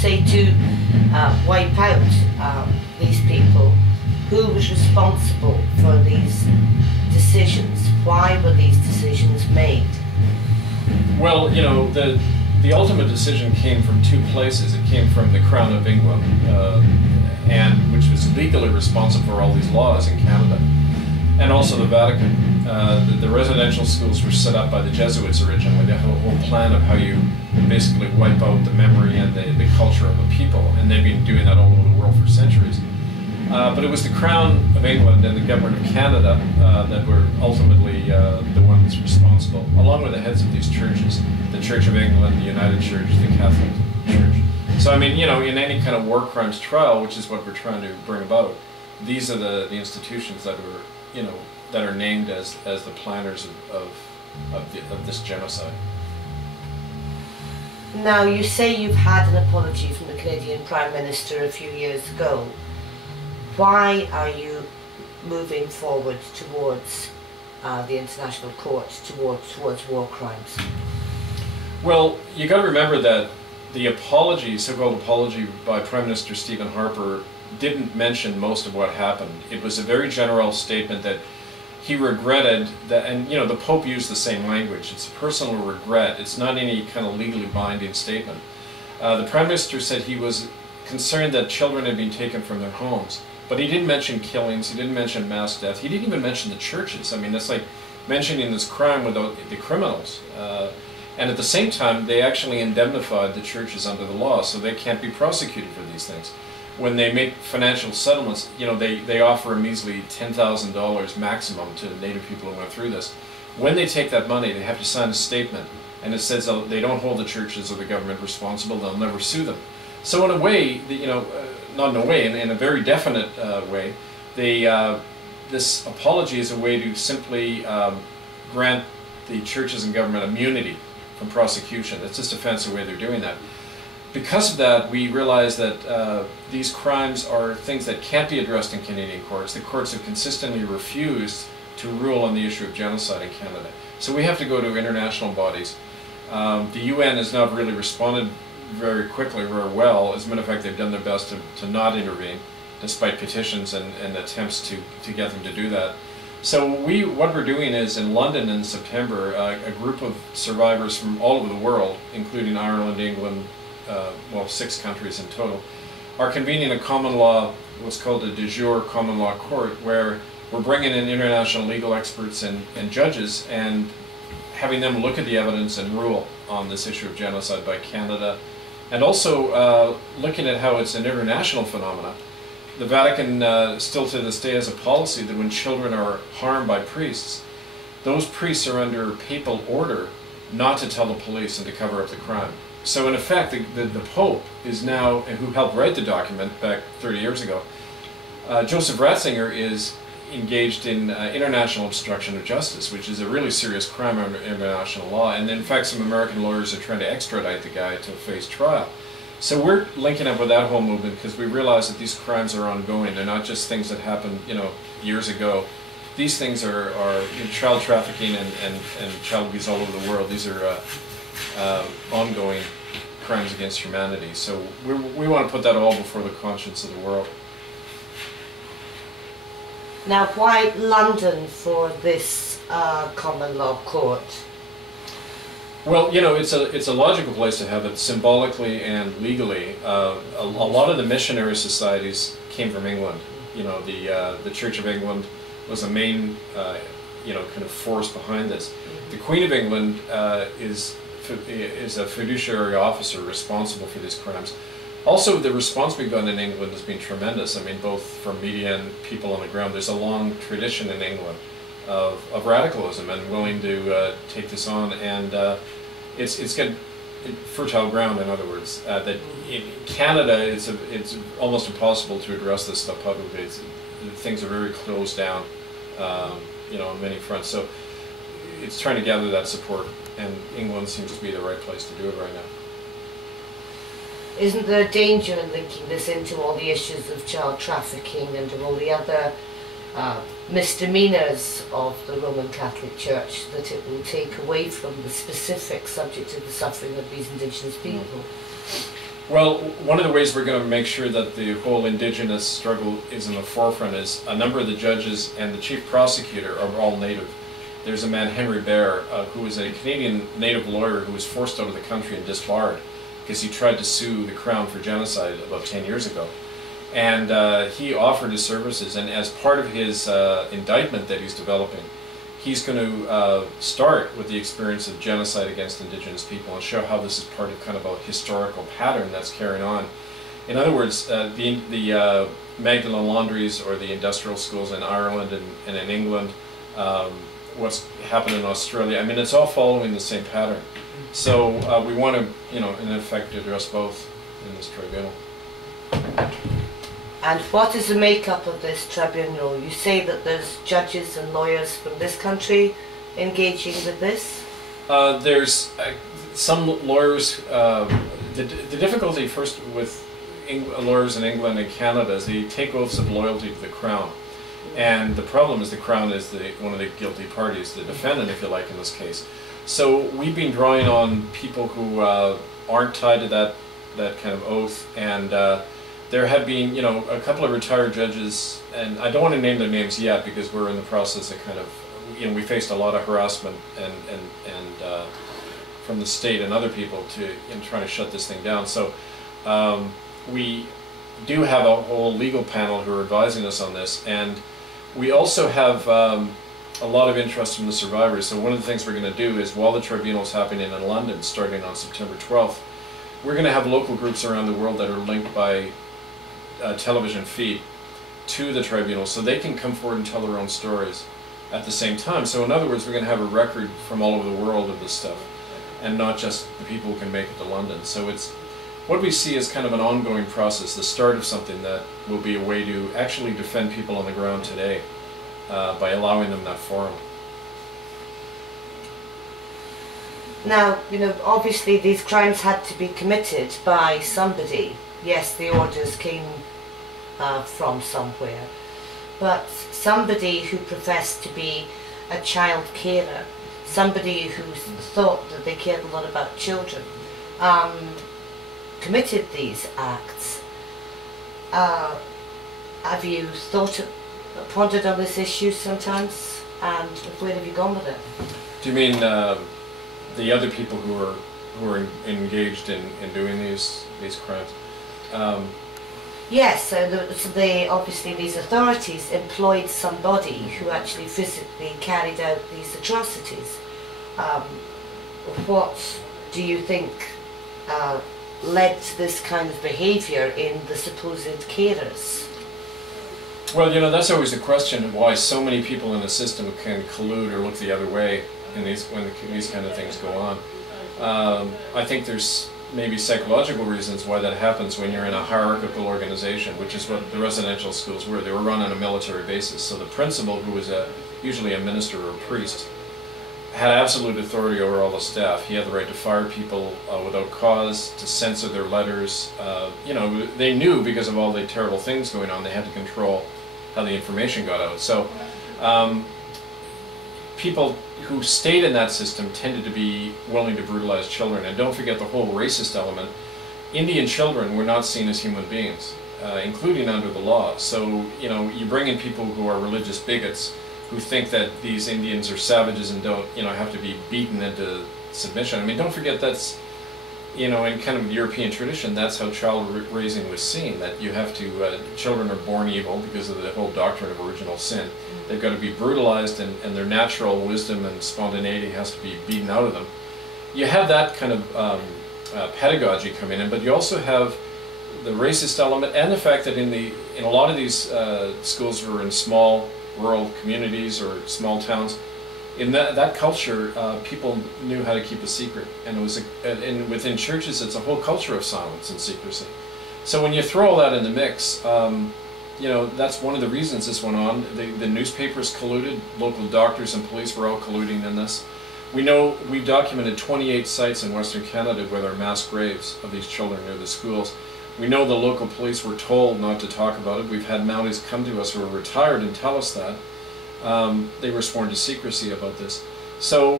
say, to wipe out these people, who was responsible for these decisions? Why were these decisions made? Well, you know, the ultimate decision came from two places. It came from the Crown of England, and which was legally responsible for all these laws in Canada, and also the Vatican. The residential schools were set up by the Jesuits originally. They had a whole plan of how you basically wipe out the memory and the culture of a people, and they've been doing that all over the world for centuries. But it was the Crown of England and the Government of Canada that were ultimately the ones responsible, along with the heads of these churches, the Church of England, the United Church, the Catholic Church. So I mean, you know, in any kind of war crimes trial, which is what we're trying to bring about, these are the institutions that were, you know, that are named as the planners of this genocide. Now, you say you've had an apology from the Canadian Prime Minister a few years ago. Why are you moving forward towards the International Court, towards war crimes? Well, you got to remember that the apology, so-called apology by Prime Minister Stephen Harper, didn't mention most of what happened. It was a very general statement that he regretted that, and you know, the Pope used the same language. It's a personal regret. It's not any kind of legally binding statement. The Prime Minister said he was concerned that children had been taken from their homes, but he didn't mention killings, he didn't mention mass death, he didn't even mention the churches. I mean, that's like mentioning this crime without the criminals. And at the same time, they actually indemnified the churches under the law, so they can't be prosecuted for these things. When they make financial settlements, you know, they offer a measly $10,000 maximum to Native people who went through this. When they take that money, they have to sign a statement, and it says they don't hold the churches or the government responsible, they'll never sue them. So in a way, you know, not in a way, in a very definite way, this apology is a way to simply grant the churches and government immunity from prosecution. It's just a fancy way they're doing that. Because of that, we realize that these crimes are things that can't be addressed in Canadian courts. The courts have consistently refused to rule on the issue of genocide in Canada. So we have to go to international bodies. The UN has not really responded very quickly, very well. As a matter of fact, they've done their best to not intervene, despite petitions and attempts to get them to do that. So what we're doing is, in London in September, a group of survivors from all over the world, including Ireland, England, well, 6 countries in total, are convening a common law, what's called a de jure common law court, where we're bringing in international legal experts and judges and having them look at the evidence and rule on this issue of genocide by Canada, and also looking at how it's an international phenomenon. The Vatican still to this day has a policy that when children are harmed by priests, those priests are under papal order not to tell the police and to cover up the crime. So in effect, the Pope is now, and who helped write the document back 30 years ago, Joseph Ratzinger is engaged in international obstruction of justice, which is a really serious crime under international law. And in fact, some American lawyers are trying to extradite the guy to face trial. So we're linking up with that whole movement because we realize that these crimes are ongoing. They're not just things that happened, you know, years ago. These things are child trafficking and child abuse all over the world. These are ongoing crimes against humanity. So we want to put that all before the conscience of the world. Now, why London for this common law court? Well, you know, it's a logical place to have it symbolically and legally. A lot of the missionary societies came from England. You know, the Church of England was a main, you know, kind of force behind this. The Queen of England is a fiduciary officer responsible for these crimes. Also, the response we've gotten in England has been tremendous. I mean, both from media and people on the ground. There's a long tradition in England of radicalism and willing to take this on, and it's got fertile ground. In other words, that in Canada it's almost impossible to address this stuff publicly. Things are very closed down, you know, on many fronts. So it's trying to gather that support, and England seems to be the right place to do it right now. Isn't there danger in linking this into all the issues of child trafficking and of all the other misdemeanors of the Roman Catholic Church, that it will take away from the specific subject of the suffering of these Indigenous people? Well, one of the ways we're going to make sure that the whole Indigenous struggle is in the forefront is a number of the judges and the chief prosecutor are all Native. There's a man, Henry Bear, who was a Canadian Native lawyer who was forced out of the country and disbarred because he tried to sue the Crown for genocide about 10 years ago. And he offered his services, and as part of his indictment that he's developing, he's going to start with the experience of genocide against Indigenous people and show how this is part of kind of a historical pattern that's carrying on. In other words, the Magdalen laundries or the industrial schools in Ireland and in England, what's happened in Australia, I mean, it's all following the same pattern. So we want to, in effect, address both in this tribunal. And what is the makeup of this tribunal? You say that there's judges and lawyers from this country engaging with this? There's some lawyers. The difficulty first with lawyers in England and Canada is they take oaths of loyalty to the Crown. And the problem is the Crown is one of the guilty parties, the defendant, if you like, in this case. So we've been drawing on people who aren't tied to that kind of oath, and there have been, a couple of retired judges, and I don't want to name their names yet because we're in the process of kind of, we faced a lot of harassment and from the state and other people in trying to shut this thing down. So we do have a whole legal panel who are advising us on this, and we also have a lot of interest from the survivors. So one of the things we're going to do is, while the tribunal is happening in London starting on September 12th, we're going to have local groups around the world that are linked by television feed to the tribunal, so they can come forward and tell their own stories at the same time. So in other words, we're going to have a record from all over the world of this stuff, and not just the people who can make it to London. So it's what we see as kind of an ongoing process, the start of something that will be a way to actually defend people on the ground today by allowing them that forum. Now, obviously these crimes had to be committed by somebody. Yes, the orders came from somewhere, but somebody who professed to be a child carer, somebody who thought that they cared a lot about children, committed these acts. Have you pondered on this issue sometimes, and where have you gone with it? Do you mean the other people who are engaged in doing these crimes? Yes, so obviously these authorities employed somebody who actually physically carried out these atrocities. What do you think led to this kind of behaviour in the supposed carers? Well, that's always the question, why so many people in the system can collude or look the other way when these kind of things go on. I think there's maybe psychological reasons why that happens when you're in a hierarchical organization, which is what the residential schools were. They were run on a military basis. So the principal, who was usually a minister or a priest, had absolute authority over all the staff. He had the right to fire people without cause, to censor their letters. They knew, because of all the terrible things going on, they had to control how the information got out. So people who stayed in that system tended to be willing to brutalize children. And don't forget the whole racist element. Indian children were not seen as human beings, including under the law. So, you bring in people who are religious bigots, who think that these Indians are savages and don't, have to be beaten into submission. I mean, don't forget that's, in kind of European tradition, that's how child raising was seen, that you have to, children are born evil because of the whole doctrine of original sin. They've got to be brutalized, and their natural wisdom and spontaneity has to be beaten out of them. You have that kind of pedagogy coming in, but you also have the racist element, and the fact that in a lot of these schools were in small rural communities or small towns. In that culture, people knew how to keep a secret, and it was and within churches, it's a whole culture of silence and secrecy. So when you throw all that in the mix, that's one of the reasons this went on. The newspapers colluded, local doctors and police were all colluding in this. We know we've documented 28 sites in Western Canada where there are mass graves of these children near the schools. We know the local police were told not to talk about it. We've had Mounties come to us who are retired and tell us that. They were sworn to secrecy about this. So